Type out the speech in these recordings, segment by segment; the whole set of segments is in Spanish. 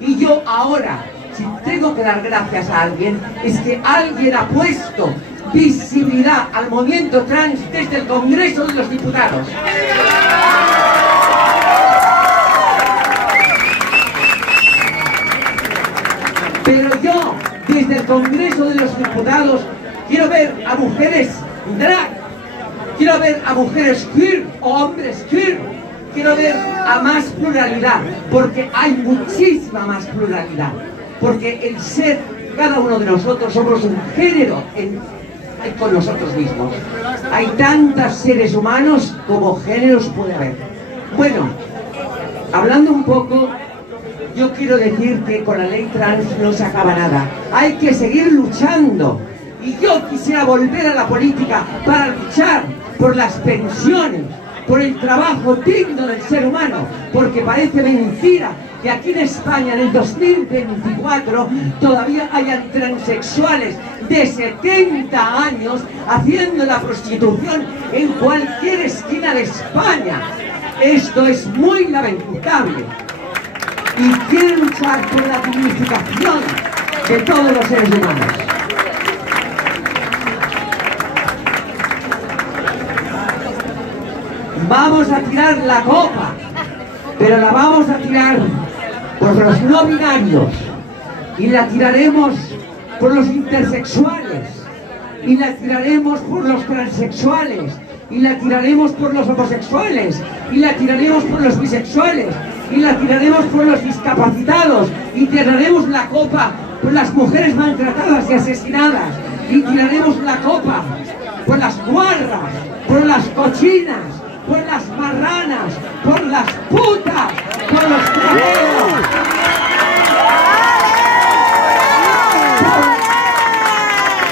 Y yo ahora, si tengo que dar gracias a alguien, es que alguien ha puesto visibilidad al movimiento trans desde el Congreso de los Diputados. Pero yo, desde el Congreso de los Diputados, quiero ver a mujeres drag, quiero ver a mujeres queer o hombres queer, quiero ver a más pluralidad, porque hay muchísima más pluralidad, porque el ser, cada uno de nosotros somos un género con nosotros mismos. Hay tantos seres humanos como géneros puede haber. Bueno, hablando un poco, yo quiero decir que con la ley trans no se acaba nada. Hay que seguir luchando. Y yo quisiera volver a la política para luchar por las pensiones, por el trabajo digno del ser humano, porque parece mentira que aquí en España en el 2024 todavía hayan transexuales de 70 años haciendo la prostitución en cualquier esquina de España. Esto es muy lamentable. Y quiero luchar por la dignificación de todos los seres humanos. Vamos a tirar la copa, pero la vamos a tirar por los no binarios, y la tiraremos por los intersexuales, y la tiraremos por los transexuales, y la tiraremos por los homosexuales, y la tiraremos por los bisexuales, y la tiraremos por los discapacitados, y tiraremos la copa por las mujeres maltratadas y asesinadas, y tiraremos la copa por las guarras, por las cochinas, por las marranas, por las putas, por los traperos,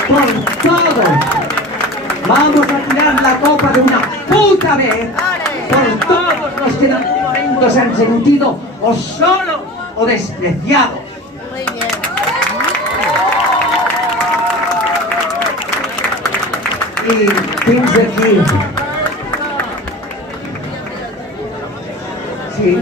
por todos. Vamos a tirar la copa de una puta vez por todos los que en algún momento se han sentido o solos o despreciados. Y things aquí. Sí.